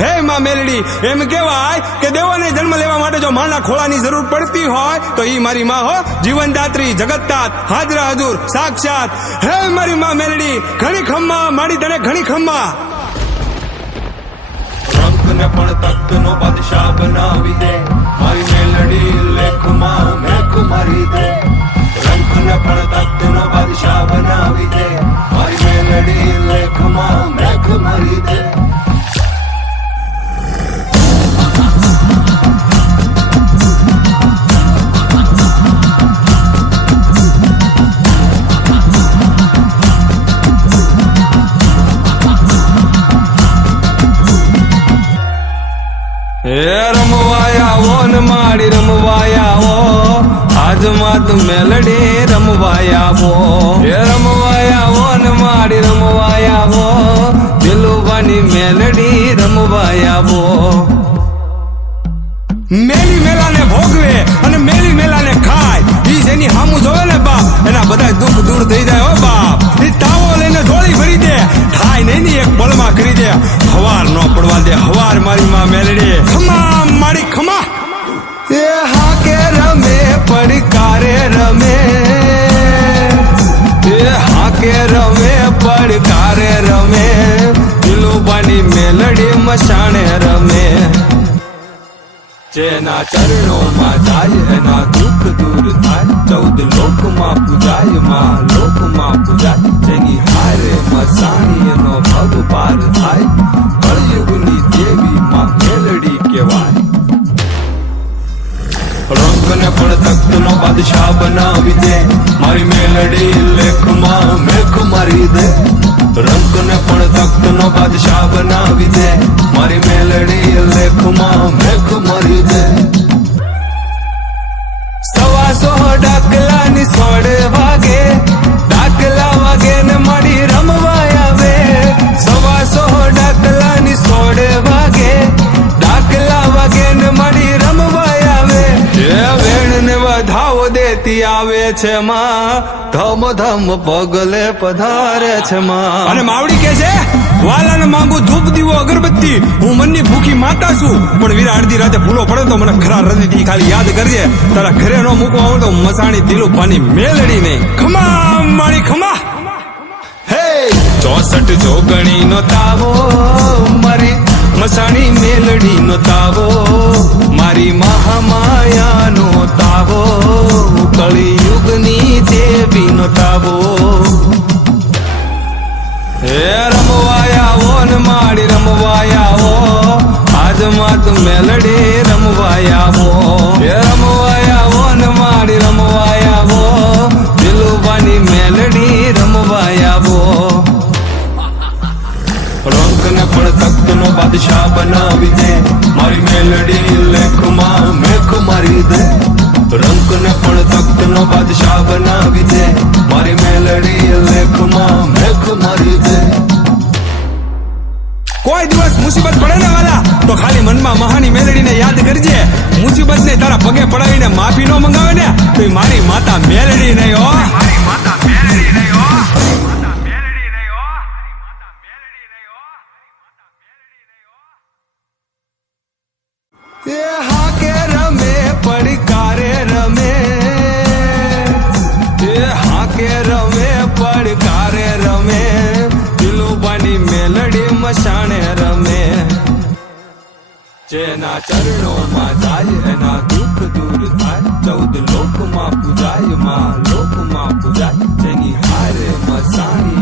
હે માં મેલડી, એમ કહેવાય કે દેવોને જન્મ લેવા માટે જો માના ખોળાની જરૂર પડતી હોય તો ઈ મારી માં હો, જીવનદાત્રી, જગતતાત, હાજરા હજુર, સાક્ષાત. હે મારી માં મેલડી, ઘણી ખમ્મા માડી તને ઘણી ખમ્મા. રંગને પણ તખ્તનો બાદશાહ બનાવી દે, મારી મેલડી લેખમાં મેખ મારી દે. રંગને પણ તખ્તનો બાદશાહ બનાવી દે, મારી મેલડી લેખમાં મેખ મારી દે. હે રમવાયા ઓ ને માડી રમવાયા ઓ, આજમાં તું મેલડી રમવાયા ઓ. હે રમવાયા ઓ ને માડી રમવાયા ઓ, દિલુબાની મેલડી રમવાયા ઓ. મેલી મેલાને ભોગવે અને મેલી મેલાને ખાય, ઈ જેની હામું જોવે ને બાપ, એના બધા દુઃખ દૂર થઈ જાય હો બાપ. ઈ તાવો લઈને ઝોળી ભરી દે, થાય નહીં ની એક પળમાં કરી દે. હવાર નો પડવા દે, હવાર મારી માં મેલડી. ખમા મારી ખમા. એ હાકે રમે પડકારે રમે, એ હાકે રમે પડકારે રમે, દિલુબાની મેલડી મસાણે રમે. જેના ચરણોમાં જાય એના દુઃખ દૂર થાય, 14 લોકમાં પૂજાય માં લોકમાં પૂજાય. જેની હારે મસાણી એનો ભગ પાર થાય, કળયુગની દેવી માં મેલડી કહેવાય. રંગને પણ તખ્તનો બાદશાહ બનાવી દે, મારી મેલડી લેખમાં મેખ મારી દે. રંગને પણ તખ્તનો બાદશાહ બનાવી દે, મારી મેલડી લેખમાં મેખ મારી દે. 125 ડાકલાની સોડ વાગે, ડાકલા વાગે ને મળી રમવા આવે. 125 ડાકલાની સોડ વાગે, ડાકલા વાગે ને મળી રમવા આવે. એ વેણ ને વધાવો દેતી આવે છે માં, ધમ ધમ પગલે પધારે છે માં. અને માવડી કે છે, વાલાને માંગુ ધૂપ દીવો અગરબત્તી, હું મનની ભૂખી માતા છું. પણ વીરા અડધી રાતે ભૂલો પડે તો મને ખરા હૃદયથી ખાલી યાદ કરજે. તારા ઘરે નો મૂકવા હોય તો મસાણી દિલુભાની મેલડી નહીં. ખમા મારી ખમા. હે 64 જોગણી નો તાવો, મારી મસાણી મેલડી નો તાવો, મારી મહામાયા નો તાવો, કળિયુગની દેવી નો તાવો. હે રમવાયા ઓ ને માડી રમવાયા ઓ, આજમાં તું મેલડી રમવાયા ઓ. હે રમવાયા ઓ ને માડી રમવાયા ઓ, દિલુબાની મેલડી રમવાયા ઓ. રંગને પણ તખ્તનો બાદશાહ બનાવી દે, મારી મેલડી લેખમાં મેખ મારી દે. રંગને પણ તખ્તનો બાદશાહ બનાવી દે, મારી મેલડી લેખમાં મેખ મારી દે. કોઈ દિવસ મુસીબત પડે ને વાલા તો ખાલી મનમાં મહાની મેલડીને યાદ કરજે. મુસીબત ને તારા પગે પડાવીને માફી નો મંગાવે ને તો મારી માતા મેલડી નહીં હો. એ હાકે રમે પડકારે રમે, એ હાકે રમે પડકારે રમે, દિલુબાની મેલડી મસાણે રમે. જેના ચરણોમાં જાય એના દુઃખ દૂર થાય, 14 લોકમાં પૂજાય માં લોકમાં પૂજાય. જેની હારે મસાણી